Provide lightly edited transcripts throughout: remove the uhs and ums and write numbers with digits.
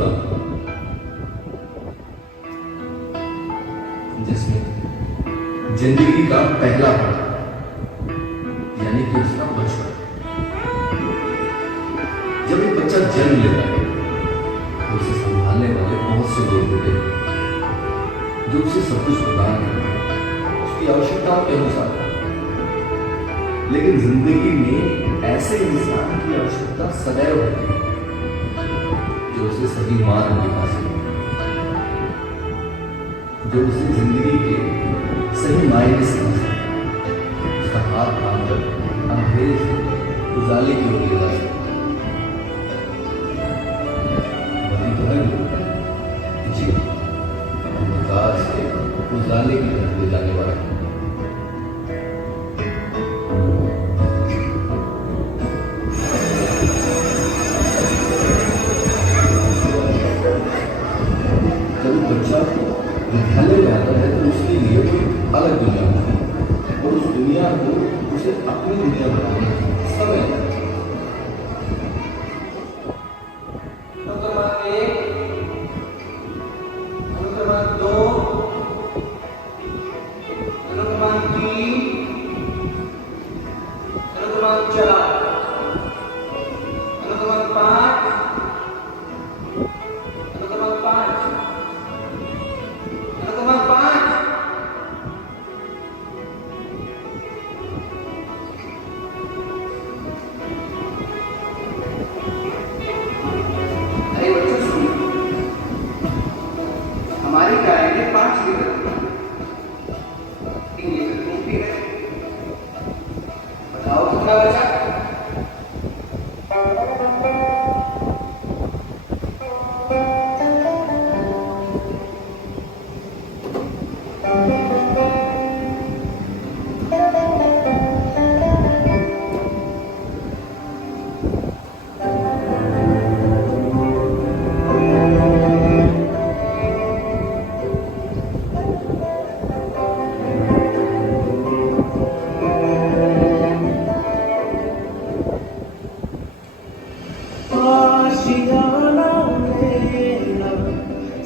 सुना जिसमें जिंदगी का पहला पल यानी कि उसका बचपन, जब एक बच्चा जन्म लेता है तो उसे संभालने वाले बहुत से लोग होते हैं जो उसे सब कुछ प्रदान करते हैं उसकी आवश्यकताओं के अनुसार। लेकिन जिंदगी में ऐसे इंसान की आवश्यकता सदैव होती है जो उसे सही मार्ग दिखा सके, जो उसे जिंदगी के सही मायने समझ सके, उसका हाथ थाम कर अंधेरे से उजाले की ओर ले जा सके। वही तो है जी, अंधकार से उजाले की तरफ ले जाने वाला। विद्यालय में आता है तो उसके लिए कोई अलग दुनिया होती है और उस दुनिया को उसे अपनी दुनिया बनाने की समय है। अनुक्रमांक 1, अनुक्रमांक 2, अनुक्रमांक 3, अनुक्रमांक 4, अनुक्रमांक 5, अनुक्रमांक 5, अनुक्रमांक 5। अरे बच्चों सुनो, हमारी गाय ने 5 लीटर दूध पी गए। बताओ कितना बचा?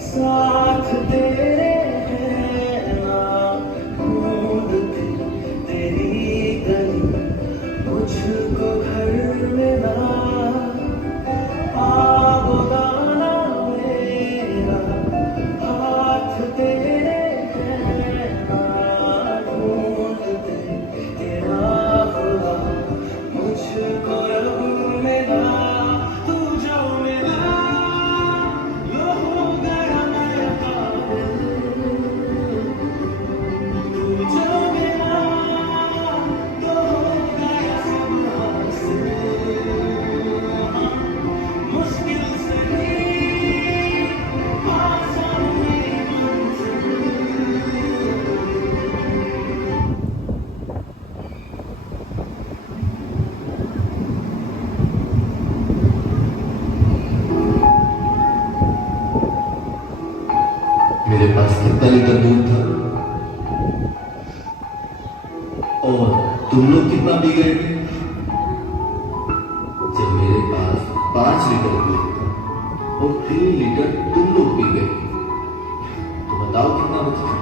साथ तेरे है ना, ढूंढती तेरी गली मुझको घर में ना, आबोदाना मेरा हाथ तेरे है ना, ढूंढते तेरा खुदा मुझको रब में ना। तू जो मिला यो हो गया मैं पागल, तू जो मिला यो हो गया सब हासिल, मुश्किल से ही आसान हुई मंजिल। मेरे पास कितना लीटर दूध था और तुम लोग कितना पी गए थे? जब मेरे पास 5 लीटर दूध था और 3 लीटर तुम लोग पी गए, तो बताओ कितना बचा?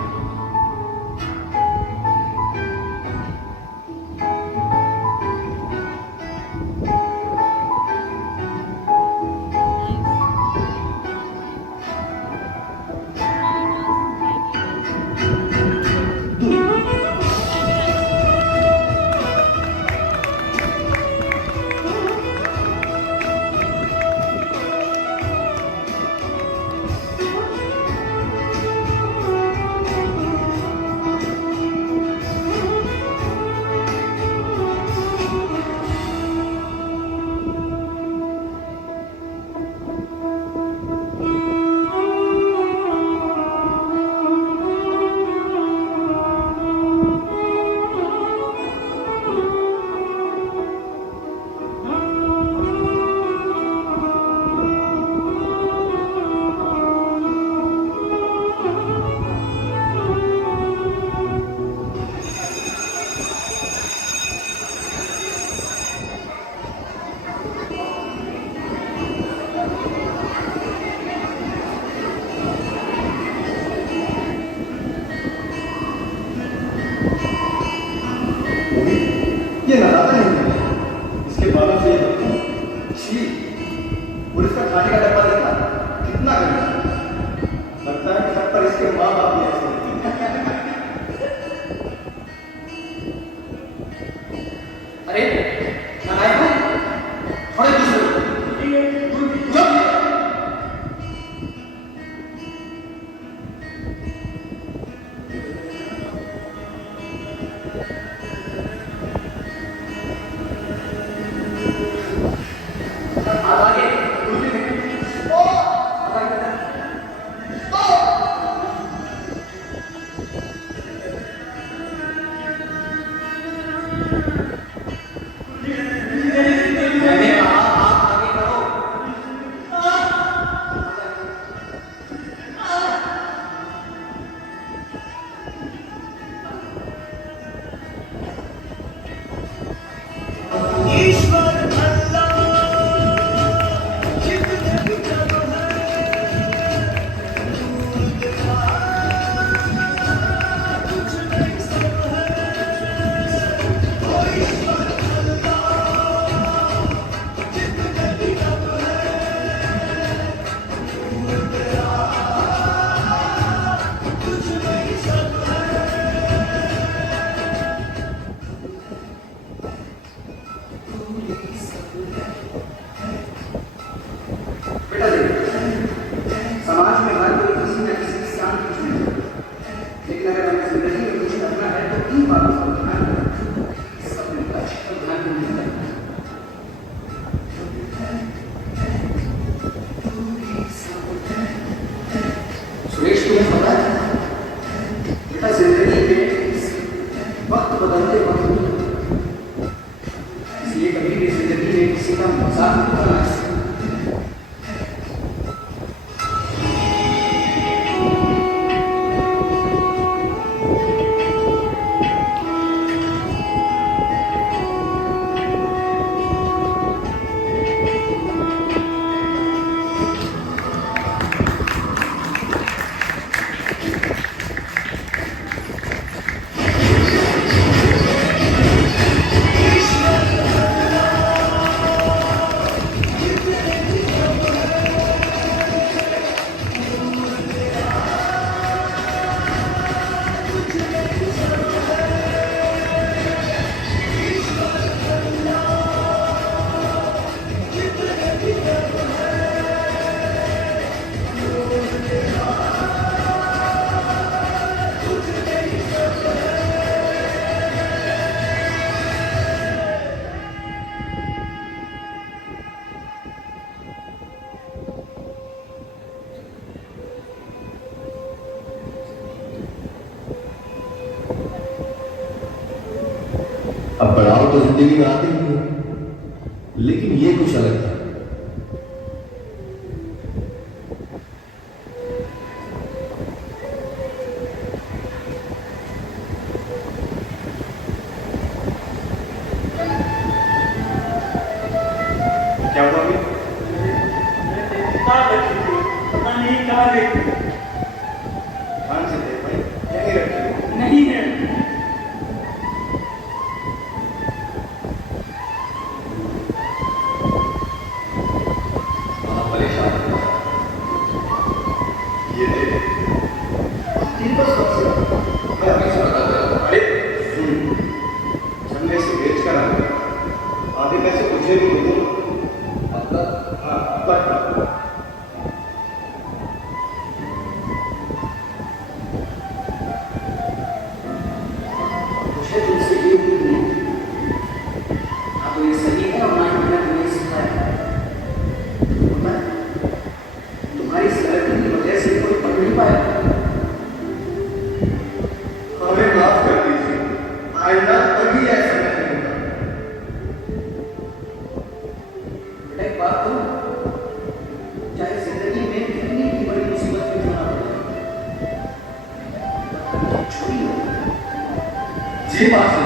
खाने का डब्बा देखा, कितना गंदा। लगता है छत पर इसके माँ बाप भी ऐसे होते हैं। अरे नारायण भाई, थोड़े दूसरे समाज में हर कोई किसी न किसी स्थान की चुने, लेकिन अगर हमें जिंदगी में कुछ करना है तो इन बातों पर ध्यान देना, सपने पर ध्यान नहीं देना। सुरेश, तुम्हें पता है बेटा, जिंदगी में वक्त बदलते वक्त, इसलिए कभी भी जिंदगी में किसी का मजाक नहीं करना चाहिए। अब पड़ाव तो जिंदगी में आते ही हैं, लेकिन ये कुछ अलग था। क्या हुआ अभी? पता नहीं कहाँ देखी। ध्यान से देख भाई, यहीं रखी नहीं है। ये देख, तीन बस कब से मैं हमेशा बताता हूँ। अरे जब मैं इसे बेच कर आया, आधे पैसे मुझे भी दे दो। हाँ, बट मुझे तुमसे ये उम्मीद नहीं थी। ना तो ये सही है और ना ही मैंने तुम्हें सिखाया है। पता है, तुम्हारी इस गलती की वजह से कोई पढ़ नहीं पाया। हमें माफ कर दीजिए, आइंदा कभी ऐसा नहीं होगा। बेटा एक बात कहूं, चाहे जिंदगी में कितनी भी बड़ी मुसीबत में क्यों ना पड़े, छोड़ी हो जी बात है।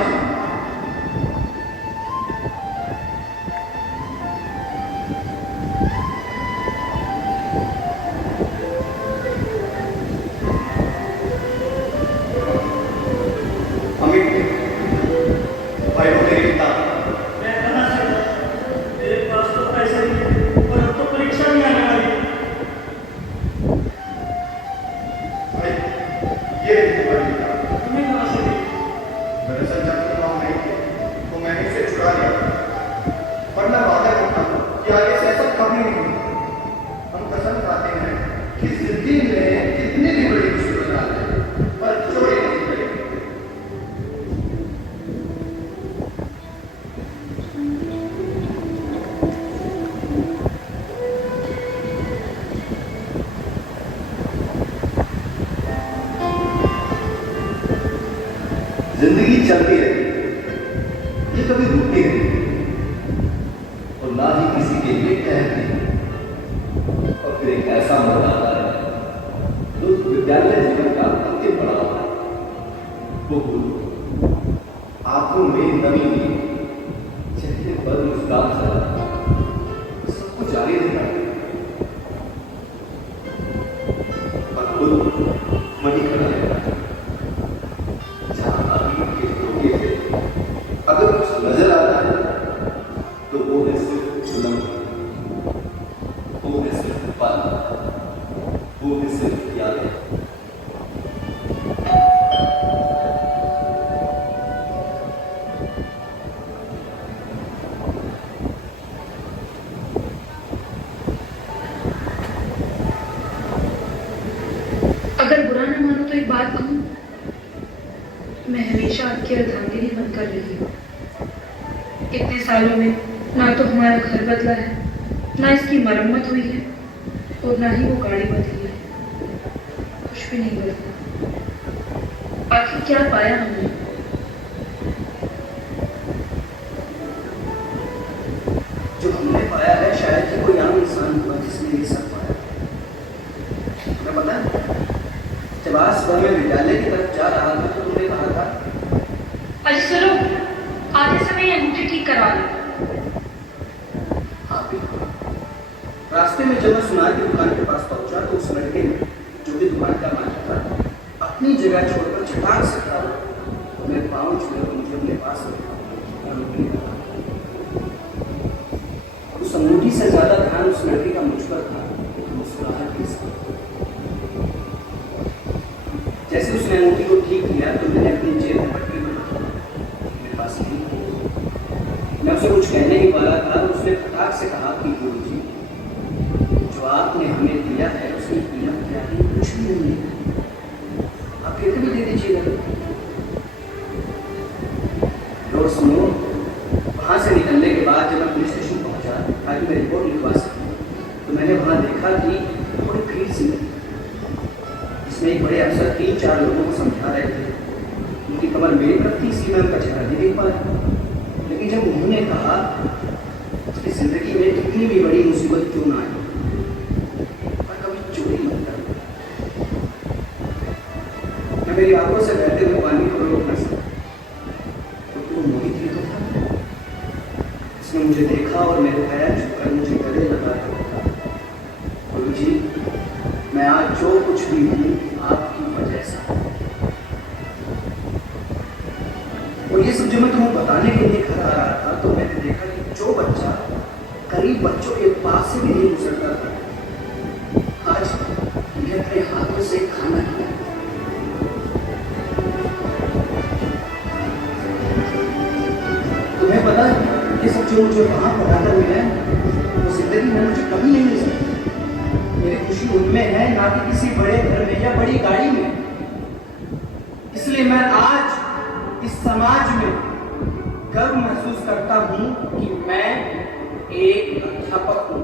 अमित भाई को मेरी किताब मैं कहाँ से? मेरे पास तो पैसे नहीं और अब तो परीक्षा भी आने चलती रहती है, ये कभी रुकती नहीं और ना ही किसी के लिए ठहरती है। और फिर एक ऐसा मौका आता है जो विद्यालय जीवन का अंतिम पड़ाव है। वो आंखों में नमी हुई, चेहरे पर मुस्कान सा, सब कुछ जारी रहता है और खुद वही खड़ा रहता है जहां अभी के धोखे से अगर कुछ नजर आता है तो वो है सिर्फ जुल्म, वो है सिर्फ पल, वो है सिर्फ यादें। अगर बुरा ना मानो तो एक बात कहूं, मैं हमेशा आपकी अर्धांगिनी बनकर रही हूँ। इतने सालों में ना तो हमारा घर बदला है, ना इसकी मरम्मत हुई है और ना ही वो गाड़ी बदली है। कुछ भी नहीं बदला। आखिर क्या पाया हमने? जो हमने पाया है शायद ही कोई आम इंसान हुआ जिसने ये सब पाया। तुम्हें पता है, जब आज सुबह मैं विद्यालय की तरफ जा रहा था तो तुमने कहा था, अजी सुनो, आते समय ये अंगूठी ठीक करवा लो। हाँ बिल्कुल। रास्ते में जब मैं सुनार की दुकान के पास पहुंचा तो उस लड़के ने, जो कि दुकान का मालिक था, अपनी जगह छोड़कर झटाक से खड़ा हुआ और मेरे पाँव छुए और मुझे अपने पास रखा और अंगूठी लगा। उस अंगूठी से ज्यादा ध्यान उस लड़के का मुझ पर था, मुस्कुराहट के साथ। जैसे उसने अंगूठी को ठीक किया तो मैंने अपनी जेब में पट्टी में रखी, मेरे पास नहीं था। मैं उसे कुछ कहने ही वाला था तो उसने फटाक से कहा कि गुरुजी, जो आपने हमें दिया है उसकी कीमत क्या है? कुछ भी नहीं है, आप फिर भी दे दीजिएगा। और सुनो, वहाँ से निकलने के बाद जब मैं पुलिस स्टेशन पहुँचा ताकि मैं रिपोर्ट लिखवा सकूँ तो मैंने वहाँ देखा कि थोड़ी भीड़ सी थी, जिसमें एक बड़े अफसर 3-4 लोगों को समझा रहे थे। उनकी कमर मेरी तरफ थी, इसलिए मैं उनका चेहरा नहीं देख पाया। लेकिन जब उन्होंने कहा कि जिंदगी में कितनी भी बड़ी मुसीबत क्यों ना आए पर कभी चोरी मत करना, मैं मेरी आंखों से बहते हुए पानी को रोक न सका क्योंकि वो मोहित ही तो था। उसने मुझे देखा और मेरे पैर छूकर मुझे गले लगा कर कहा, गुरुजी, मैं आज जो कुछ भी हूँ आपकी वजह से। और ये सब जो मैं तुम्हें बताने के लिए घर आ रहा था तो मैंने देखा कि जो बच्चा गरीब बच्चों के पास से भी नहीं गुजरता था, आज ये अपने हाथों से खाना खिलाता है। तुम्हें पता है, ये सब जो मुझे वहां पढ़ाकर मिला है वो जिंदगी में मुझे कभी नहीं मिल सकती। मेरी खुशी उनमें है, ना कि किसी बड़े घर में या बड़ी गाड़ी में। इसलिए मैं आज इस समाज में गर्व महसूस करता हूं कि मैं एक अध्यापक हूं।